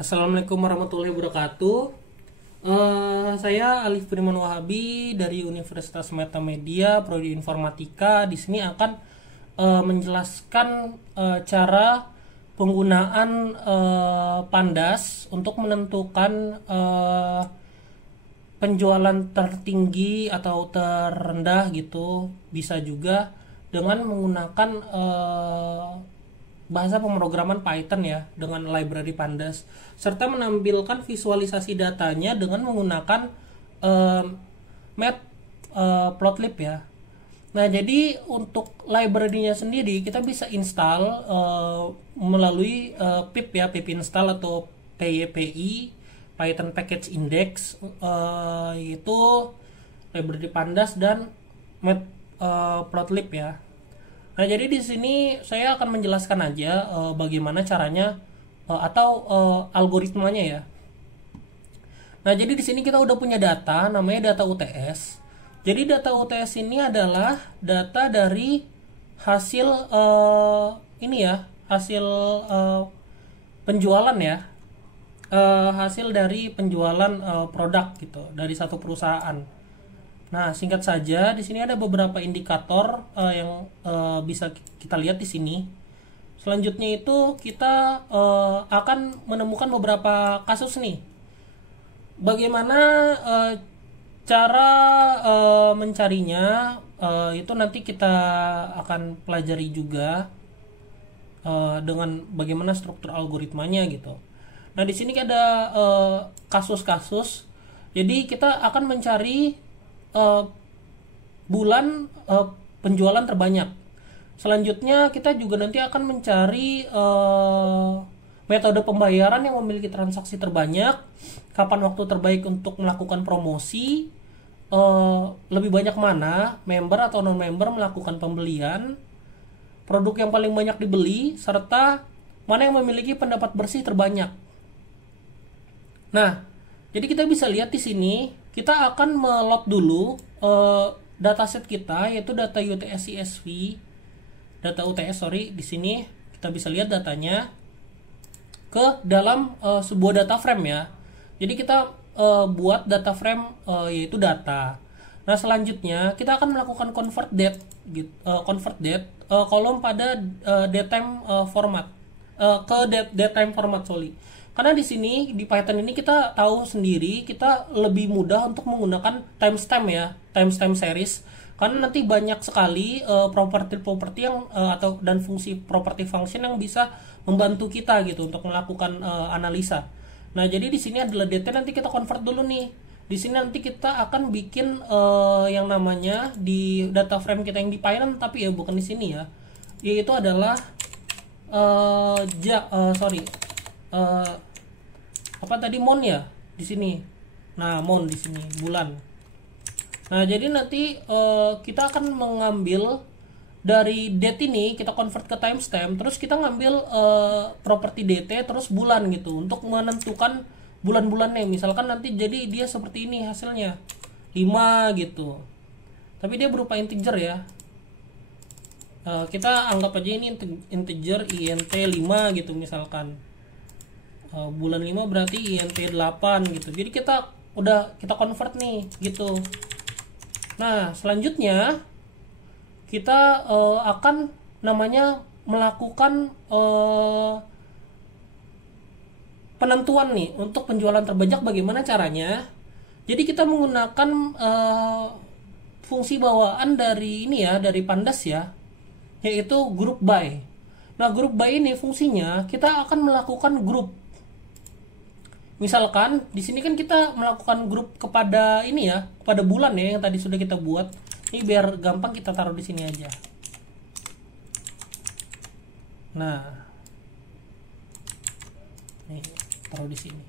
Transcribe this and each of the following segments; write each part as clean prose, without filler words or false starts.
Assalamualaikum warahmatullahi wabarakatuh. Saya Alif Firman Wahabi dari Universitas Metamedia, Prodi Informatika. Di sini akan menjelaskan cara penggunaan Pandas untuk menentukan penjualan tertinggi atau terendah gitu. Bisa juga dengan menggunakan bahasa pemrograman Python ya, dengan library Pandas, serta menampilkan visualisasi datanya dengan menggunakan Matplotlib ya. Nah, jadi untuk library-nya sendiri kita bisa install melalui pip ya, pip install atau PYPI, Python Package Index, itu library Pandas dan Matplotlib ya. Nah, jadi di sini saya akan menjelaskan aja bagaimana caranya atau algoritmanya ya. Nah, jadi di sini kita udah punya data namanya data UTS. Jadi data UTS ini adalah data dari hasil ini ya, hasil penjualan ya. Hasil dari penjualan produk gitu dari satu perusahaan. Nah, singkat saja, di sini ada beberapa indikator yang bisa kita lihat di sini. Selanjutnya itu kita akan menemukan beberapa kasus nih. Bagaimana cara mencarinya, itu nanti kita akan pelajari juga dengan bagaimana struktur algoritmanya gitu. Nah, di sini ada kasus-kasus. Jadi kita akan mencari bulan penjualan terbanyak. Selanjutnya kita juga nanti akan mencari metode pembayaran yang memiliki transaksi terbanyak, kapan waktu terbaik untuk melakukan promosi, lebih banyak mana member atau non member melakukan pembelian, produk yang paling banyak dibeli, serta mana yang memiliki pendapat bersih terbanyak. Nah, jadi kita bisa lihat di sini, kita akan melot dulu dataset kita, yaitu data UTS CSV, data UTS di sini kita bisa lihat datanya ke dalam sebuah data frame ya. Jadi kita buat data frame yaitu data. Nah, selanjutnya kita akan melakukan convert date, kolom pada datetime format ke datetime format Karena di sini di Python ini kita tahu sendiri kita lebih mudah untuk menggunakan timestamp ya, timestamp series, karena nanti banyak sekali properti yang dan fungsi property function yang bisa membantu kita gitu untuk melakukan analisa. Nah, jadi di sini adalah data, nanti kita convert dulu nih. Di sini nanti kita akan bikin yang namanya di data frame kita yang di Python, tapi ya bukan di sini ya. Yaitu adalah apa tadi, mon ya di sini. Nah, mon di sini bulan. Nah, jadi nanti kita akan mengambil dari date ini, kita convert ke timestamp, terus kita ngambil properti dt terus bulan gitu untuk menentukan bulan-bulannya. Misalkan nanti jadi dia seperti ini hasilnya 5 gitu. Tapi dia berupa integer ya. Kita anggap aja ini integer int 5 gitu misalkan. Bulan 5 berarti int 8 gitu. Jadi kita convert nih gitu. Nah, selanjutnya kita akan namanya melakukan penentuan nih untuk penjualan terbanyak. Bagaimana caranya? Jadi kita menggunakan fungsi bawaan dari ini ya, dari Pandas ya, yaitu group by. Nah, group by ini fungsinya kita akan melakukan grup. Misalkan di sini kan kita melakukan grup kepada ini ya, kepada bulan ya yang tadi sudah kita buat. Ini biar gampang kita taruh di sini aja. Nah, nih taruh di sini.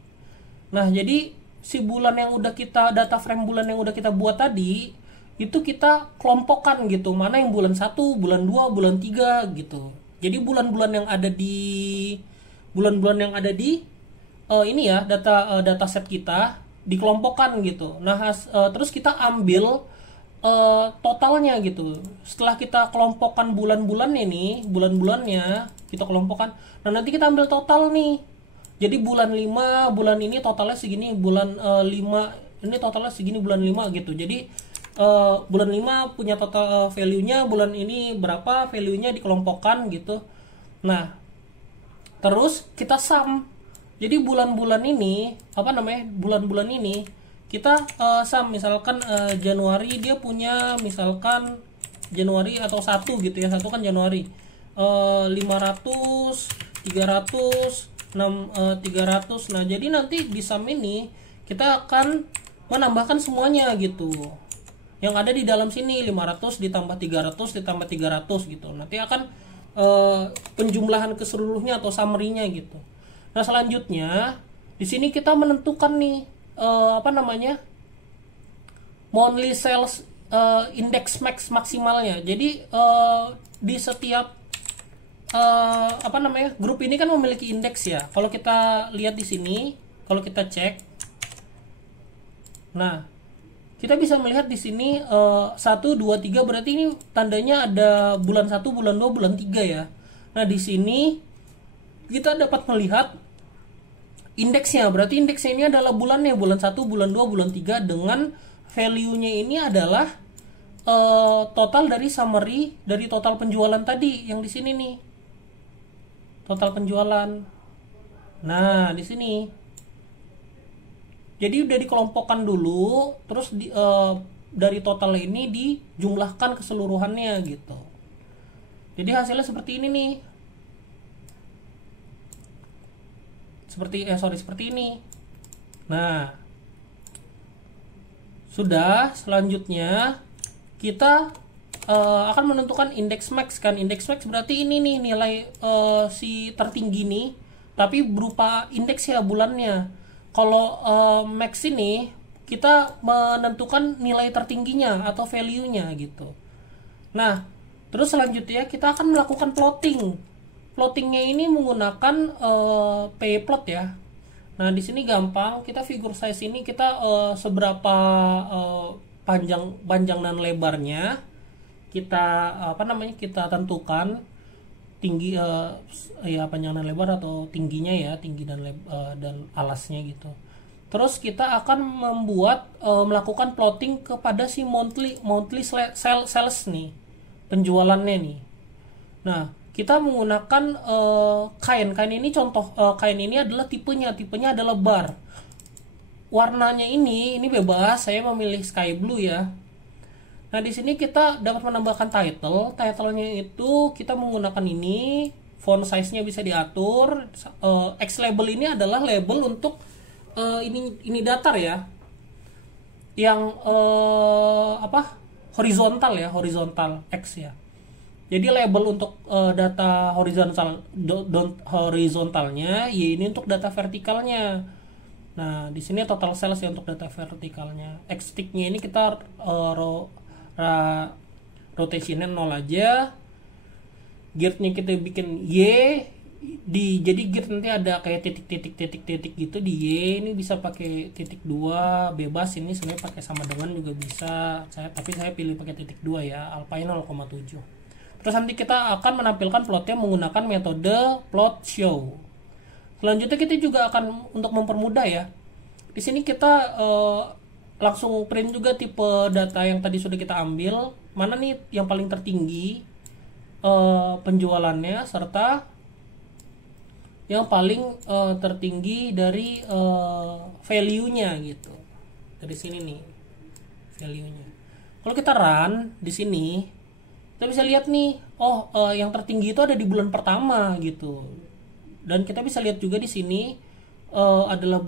Nah, jadi si bulan yang udah kita, data frame bulan yang udah kita buat tadi, itu kita kelompokkan gitu. Mana yang bulan 1, bulan 2, bulan 3 gitu. Jadi bulan-bulan yang ada di ini ya, data set kita dikelompokkan gitu. Nah, terus kita ambil totalnya gitu. Setelah kita kelompokkan bulan-bulannya kita kelompokkan. Nah, nanti kita ambil total nih. Jadi bulan 5 bulan ini totalnya segini, bulan 5 ini totalnya segini bulan 5 gitu. Jadi bulan 5 punya total value-nya, bulan ini berapa value-nya dikelompokkan gitu. Nah, terus kita sum. Jadi bulan-bulan ini apa namanya? Bulan-bulan ini kita sum, misalkan Januari dia punya misalkan Januari atau 1 gitu ya. Satu kan Januari. 500, 300, 300. Nah, jadi nanti di sum ini kita akan menambahkan semuanya gitu. Yang ada di dalam sini 500 ditambah 300 ditambah 300 gitu. Nanti akan penjumlahan keseluruhnya atau summary-nya gitu. Nah, selanjutnya di sini kita menentukan nih apa namanya? Monthly sales index maksimalnya. Jadi di setiap apa namanya? Grup ini kan memiliki indeks ya. Kalau kita lihat di sini, kalau kita cek, nah kita bisa melihat di sini 1, 2, 3 berarti ini tandanya ada bulan 1, bulan 2, bulan 3 ya. Nah, di sini kita dapat melihat indeksnya. Berarti indeksnya ini adalah bulannya, bulan 1, bulan 2, bulan 3 dengan value-nya ini adalah total dari summary dari total penjualan tadi yang di sini nih. Total penjualan. Nah, di sini. Jadi udah dikelompokkan dulu, terus dari total ini dijumlahkan keseluruhannya gitu. Jadi hasilnya seperti ini nih. Seperti ini. Nah, sudah, selanjutnya kita akan menentukan indeks max kan. Indeks max berarti ini nih nilai si tertinggi nih, tapi berupa indeks ya bulannya. Kalau max ini kita menentukan nilai tertingginya atau value-nya gitu. Nah, terus selanjutnya kita akan melakukan plotting. Plottingnya ini menggunakan pplot ya. Nah, di sini gampang. Kita figure size ini kita seberapa panjang dan lebarnya kita apa namanya? Kita tentukan tinggi ya panjang dan lebar atau tingginya ya, tinggi dan dan alasnya gitu. Terus kita akan membuat melakukan plotting kepada si monthly sales nih, penjualannya nih. Nah, kita menggunakan kain ini contoh kain ini adalah tipenya adalah bar. Warnanya ini bebas, saya memilih sky blue ya. Nah, di sini kita dapat menambahkan title-nya itu kita menggunakan ini, font size-nya bisa diatur. X label ini adalah label untuk ini datar ya. Yang apa? Horizontal ya, horizontal X ya. Jadi label untuk data horizontalnya, Y ini untuk data vertikalnya. Nah, di sini total sales ya untuk data vertikalnya. X stick-nya ini kita rotationnya 0 aja. Gear-nya kita bikin Y jadi gear nanti ada kayak titik gitu di Y. Ini bisa pakai titik 2 bebas, ini sebenarnya pakai sama dengan juga bisa. Tapi saya pilih pakai titik 2 ya, alpha 0,7. Terus nanti kita akan menampilkan plotnya menggunakan metode plot show. Selanjutnya kita juga akan untuk mempermudah ya. Di sini kita langsung print juga tipe data yang tadi sudah kita ambil, mana nih yang paling tertinggi penjualannya serta yang paling tertinggi dari value-nya gitu. Dari sini nih value-nya. Kalau kita run di sini, kita bisa lihat nih, yang tertinggi itu ada di bulan pertama gitu. Dan kita bisa lihat juga di sini adalah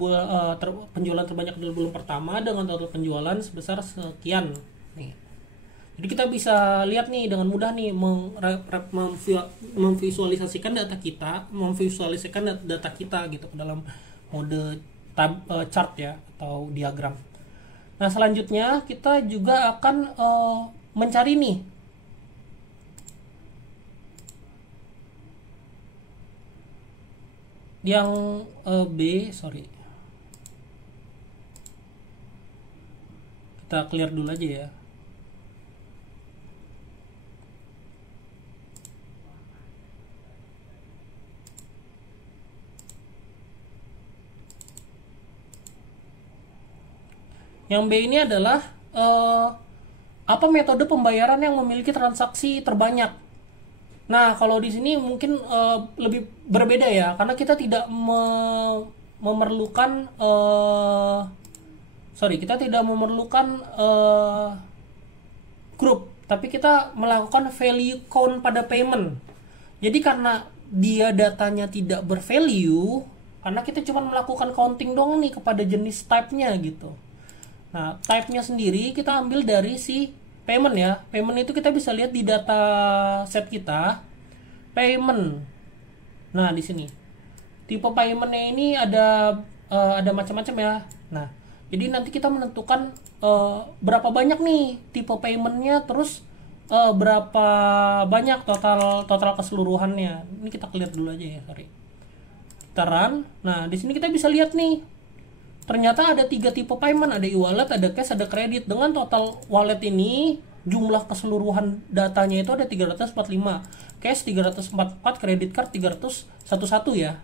penjualan terbanyak adalah bulan pertama dengan total penjualan sebesar sekian nih. Jadi kita bisa lihat nih dengan mudah nih memvisualisasikan data kita, data kita gitu ke dalam mode chart ya atau diagram. Nah, selanjutnya kita juga akan mencari nih yang kita clear dulu aja ya. Yang B ini adalah apa metode pembayaran yang memiliki transaksi terbanyak. Nah, kalau di sini mungkin lebih berbeda ya, karena kita tidak memerlukan kita tidak memerlukan grup, tapi kita melakukan value count pada payment. Jadi karena dia datanya tidak bervalue, karena kita cuma melakukan counting dong nih kepada jenis type-nya gitu. Nah, type-nya sendiri kita ambil dari si payment ya. Payment itu kita bisa lihat di data set kita. Payment. Nah, di sini. Tipe payment-nya ini ada macam-macam ya. Nah, jadi nanti kita menentukan berapa banyak nih tipe payment-nya, terus berapa banyak total keseluruhannya. Ini kita clear dulu aja ya, sorry. Kita run. Nah, di sini kita bisa lihat nih. Ternyata ada 3 tipe payment, ada e-wallet, ada cash, ada kredit. Dengan total wallet ini, jumlah keseluruhan datanya itu ada 345. Cash 344, kredit card 311 ya.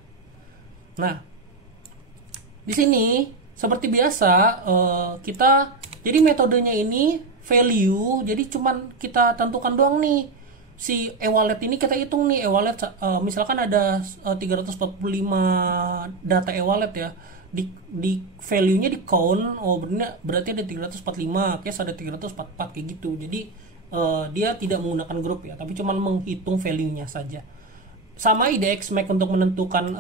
Nah, di sini seperti biasa jadi metodenya ini value, jadi cuman kita tentukan doang nih si e-wallet ini, kita hitung nih e-wallet misalkan ada 345 data e-wallet ya, di value-nya di count, berarti ada 345, cash ada 344 kayak gitu. Jadi dia tidak menggunakan grup ya, tapi cuman menghitung value-nya saja. Sama IDX max untuk menentukan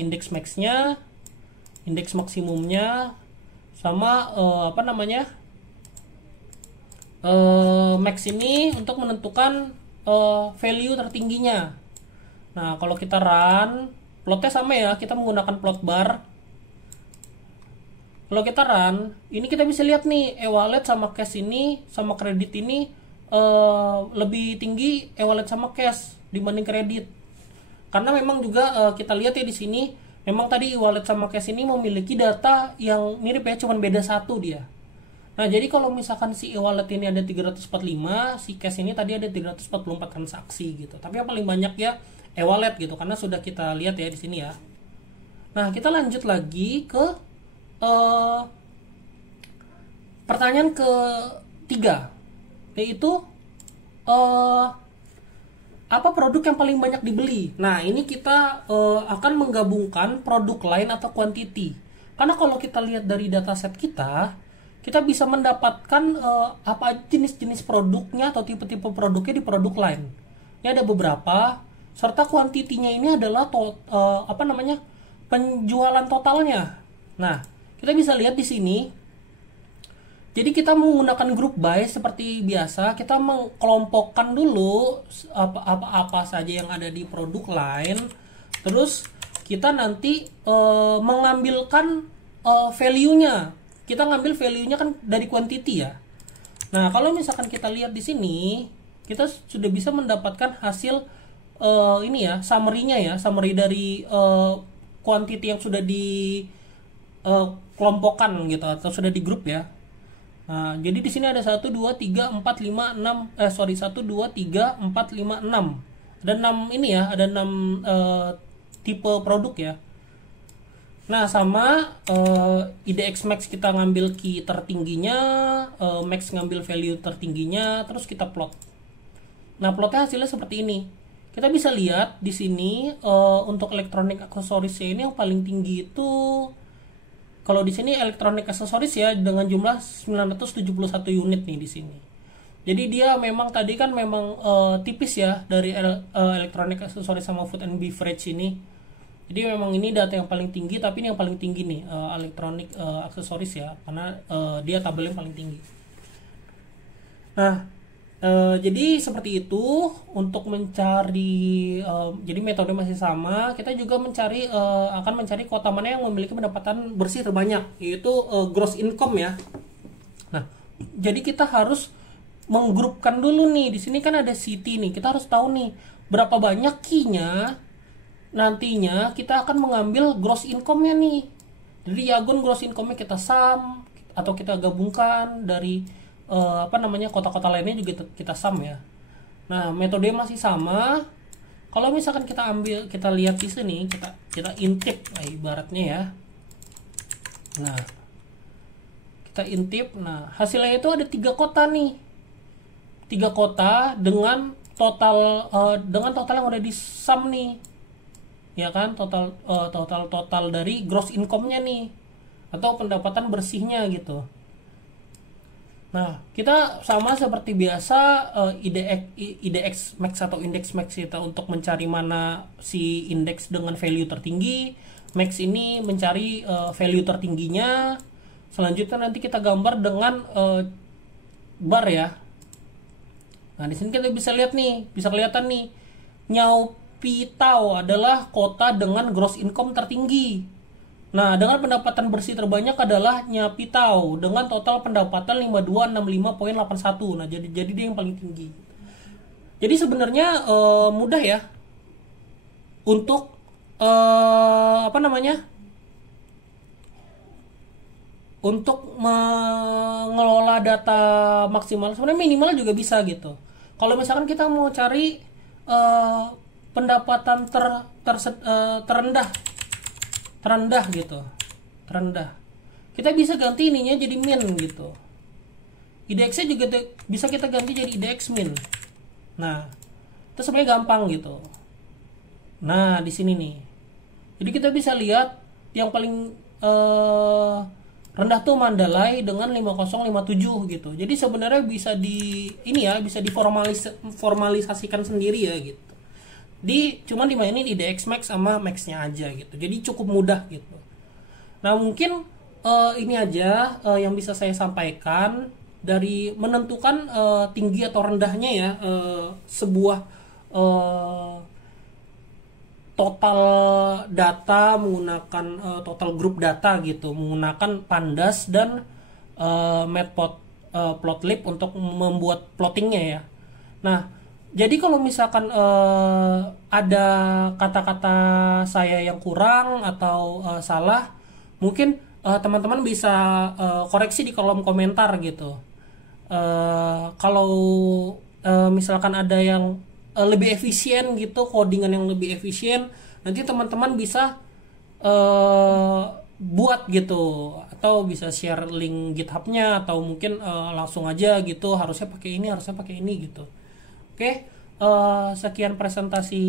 index max-nya, indeks maksimumnya, sama max ini untuk menentukan value tertingginya. Nah, kalau kita run, plotnya sama ya, kita menggunakan plot bar. Kalau kita run, ini kita bisa lihat nih e-wallet sama cash ini sama kredit ini lebih tinggi e-wallet sama cash dibanding kredit. Karena memang juga kita lihat ya di sini, memang tadi e-wallet sama cash ini memiliki data yang mirip ya, cuman beda 1 dia. Nah, jadi kalau misalkan si e-wallet ini ada 345, si cash ini tadi ada 344 transaksi gitu. Tapi yang paling banyak ya e-wallet gitu, karena sudah kita lihat ya di sini ya. Nah, kita lanjut lagi ke pertanyaan ketiga, yaitu apa produk yang paling banyak dibeli? Nah, ini kita akan menggabungkan produk lain atau quantity. Karena kalau kita lihat dari dataset kita bisa mendapatkan apa jenis-jenis produknya atau tipe-tipe produknya di produk lain. Ini ada beberapa, serta kuantitinya ini adalah penjualan totalnya. Nah, kita bisa lihat di sini. Jadi kita menggunakan group by seperti biasa, kita mengkelompokkan dulu apa saja yang ada di produk lain. Terus kita nanti mengambilkan value-nya. Kita ngambil value-nya kan dari quantity ya. Nah, kalau misalkan kita lihat di sini, kita sudah bisa mendapatkan hasil ini ya, summary-nya ya, summary dari quantity yang sudah di kelompokkan gitu atau sudah di grup ya. Nah, jadi di sini ada 1 2 3 4 5 6 1 2 3 4 5 6. Ada 6 ini ya, ada 6 tipe produk ya. Nah, sama IDX max kita ngambil key tertingginya, max ngambil value tertingginya, terus kita plot. Nah, plotnya hasilnya seperti ini. Kita bisa lihat di sini untuk electronic accessories ini yang paling tinggi itu, kalau di sini electronic accessories ya dengan jumlah 971 unit nih di sini. Jadi dia memang tadi kan memang tipis ya dari electronic accessories sama food and beverage ini. Jadi memang ini data yang paling tinggi, tapi ini yang paling tinggi nih electronic accessories ya, karena dia tabelnya paling tinggi. Nah, jadi seperti itu untuk mencari, jadi metode masih sama. Kita juga akan mencari kota mana yang memiliki pendapatan bersih terbanyak, yaitu gross income ya. Nah, jadi kita harus menggrupkan dulu nih. Di sini kan ada city nih. Kita harus tahu nih berapa banyak key-nya. Nantinya kita akan mengambil gross income-nya nih. Jadi Yagon gross income-nya kita sum atau kita gabungkan dari kota-kota lainnya juga kita sum ya. Nah, metode masih sama. Kalau misalkan kita lihat di sini, kita intip ibaratnya ya. Nah, kita intip. Nah, hasilnya itu ada 3 kota nih. 3 kota dengan total yang udah di sum nih. Ya kan, total dari gross income-nya nih atau pendapatan bersihnya gitu. Nah, kita sama seperti biasa, IDX max atau index max kita untuk mencari mana si indeks dengan value tertinggi. Max ini mencari value tertingginya. Selanjutnya nanti kita gambar dengan bar ya. Nah, di sini kita bisa lihat nih, bisa kelihatan nih, Nyau Pitau adalah kota dengan gross income tertinggi. Nah, dengan pendapatan bersih terbanyak adalah Nyapitau dengan total pendapatan 5265,81. Nah, jadi dia yang paling tinggi. Jadi sebenarnya mudah ya untuk untuk mengelola data maksimal. Sebenarnya minimal juga bisa gitu. Kalau misalkan kita mau cari pendapatan terendah gitu, kita bisa ganti ininya jadi min gitu. IDX-nya juga bisa kita ganti jadi IDX min. Nah, itu sebenarnya gampang gitu. Nah, di sini nih, jadi kita bisa lihat yang paling rendah tuh Mandalay dengan 5057 gitu. Jadi sebenarnya bisa bisa diformalisasikan sendiri ya gitu. Cuman dimainin IDX max sama max-nya aja gitu. Jadi cukup mudah gitu. Nah, mungkin ini aja yang bisa saya sampaikan dari menentukan tinggi atau rendahnya ya sebuah total data menggunakan total group data gitu, menggunakan pandas dan matplotlib untuk membuat plottingnya ya. Nah, jadi kalau misalkan ada kata-kata saya yang kurang atau salah, mungkin teman-teman bisa koreksi di kolom komentar gitu. Kalau misalkan ada yang lebih efisien gitu, codingan yang lebih efisien, nanti teman-teman bisa buat gitu, atau bisa share link GitHub-nya, atau mungkin langsung aja gitu, harusnya pakai ini gitu. Oke, sekian presentasi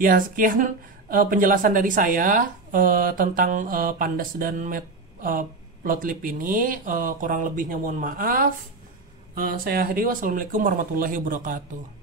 ya, sekian penjelasan dari saya tentang pandas dan matplotlib ini. Kurang lebihnya mohon maaf. Saya akhiri, wassalamualaikum warahmatullahi wabarakatuh.